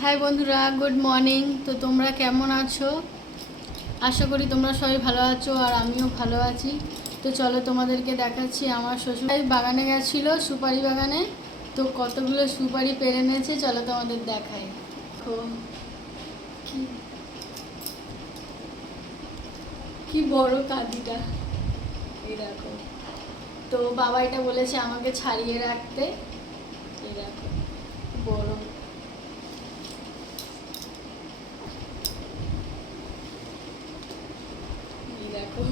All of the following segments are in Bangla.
হাই বন্ধুরা, গুড মর্নিং। তো তোমরা কেমন আছো? আশা করি তোমরা সবাই ভালো আছো আর আমিও ভালো আছি। তো চলো তোমাদেরকে দেখাচ্ছি, আমার শ্বশুর বাগানে গেছিলো, সুপারি বাগানে। তো কতগুলো সুপারি পেরে এনেছে, চলো তোমাদের দেখাই। দেখো কি বড় কাঁদিটা, এই দেখো। তো বাবা এটা বলেছে আমাকে ছাড়িয়ে রাখতে, এই দেখো বড়। এই দেখো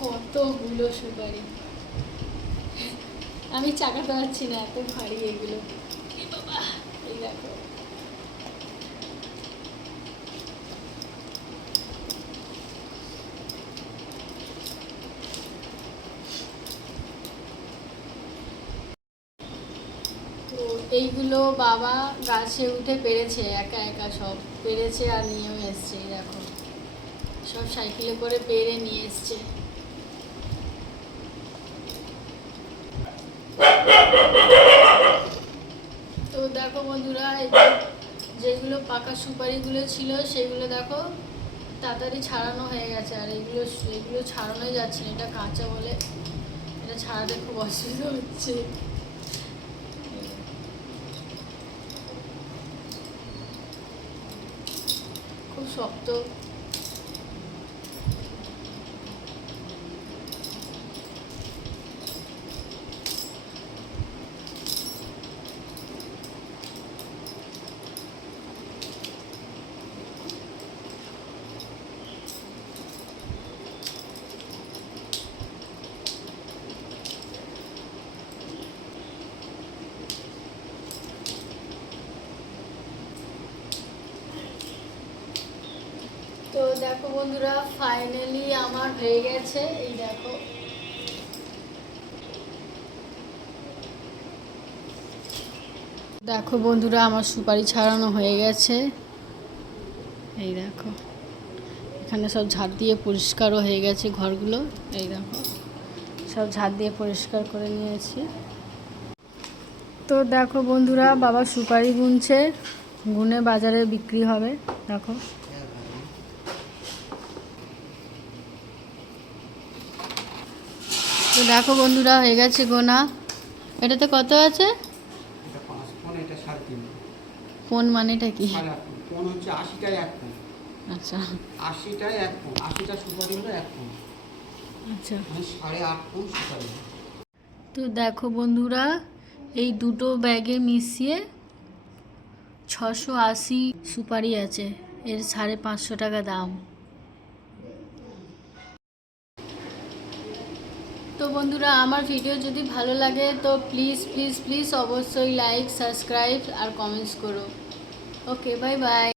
কতগুলো সুপারি, আমি চাকাতে পারছি না, এত ভারী এগুলো। বাবা, এই দেখো। তো এইগুলো বাবা গাছে উঠে পেরেছে, একা একা সব পেরেছে আর নিয়েও এসছে। এই দেখো সব সাইকেলে করে পেরে নিয়ে এসছে। তো দেখো বন্ধুরা, যেগুলো পাকা সুপারিগুলো ছিল সেগুলো দেখো তাড়াতাড়ি ছাড়ানো হয়ে গেছে, আর এগুলো এগুলো ছাড়ানোই যাচ্ছে না, এটা কাঁচা বলে এটা ছাড়াতে খুব অসুবিধা হচ্ছে। খুব শক্ত। তো দেখো বন্ধুরা, ফাইনালি আমার হয়ে গেছে। এই দেখো দেখো বন্ধুরা, আমার সুপারি ছাড়ানো হয়ে গেছে। এই দেখো এখানে সব ঝাড় দিয়ে পরিষ্কারও হয়ে গেছে ঘরগুলো। এই দেখো সব ঝাড় দিয়ে পরিষ্কার করে নিয়েছি। তো দেখো বন্ধুরা, বাবা সুপারি গুনছে, গুনে বাজারে বিক্রি হবে। দেখো তো দেখো বন্ধুরা, হয়ে গেছে গোনা। এটাতে কত আছে? কোন মানেটা কি? কোন হচ্ছে 80টায় 1 কোণ। আচ্ছা 80টায় 1 কোণ, 80টা সুপারি হলো 1 কোণ, আচ্ছা। মানে 8.5 কোণ সুপারি। তো দেখো বন্ধুরা, এই দুটো ব্যাগে মিশিয়ে 680 সুপারি আছে, এর 550 টাকা দাম। তো বন্ধুরা, আমার ভিডিও যদি ভালো লাগে তো প্লিজ প্লিজ প্লিজ অবশ্যই লাইক, সাবস্ক্রাইব আর কমেন্টস করো। ওকে, বাই বাই।